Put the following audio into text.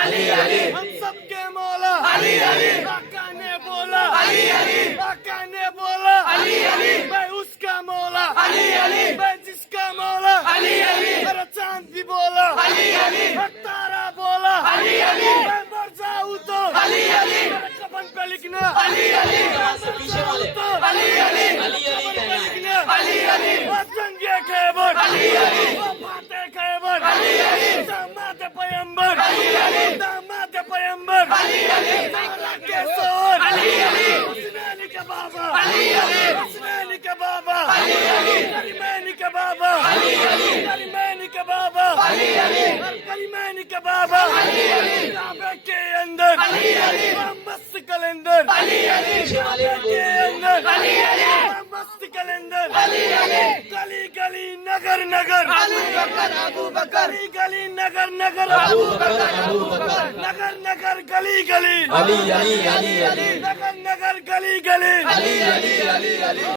अली अली हम सबके मौला अली अली आका ने बोला अली अली आका ने बोला अली अली मैं उसका मौला अली अली मैं जिसका मौला अली अली मेरा चांद भी बोला अली अली मैं तारा बोला अली अली मैं मर जाऊं तो अली अली मेरे कफन पे लिखना अली अली तो अली अली लिखना अली अली जंगे खैबर अली अली फाते खैबर अली अली दामाद पैगंबर अली अली दामाद पैगंबर अली अली ताला के सोर अली अली हुस्नैन के बाबा अली अली हुस्नैन के बाबा अली अली करीमैन के बाबा अली अली करीमैन के बाबा अली अली करीमैन के बाबा अली अली काबे के अंदर अली अली मस्त कलंदर अली अली काबे के अंदर अली अली मस्त कलंदर अली अली गली गली नगर नगर अबू बकर अबू बकर गली गली नगर नगर अबू बकर अबू बकर नगर नगर गली गली अली अली अली अली नगर नगर गली गली अली अली अली अली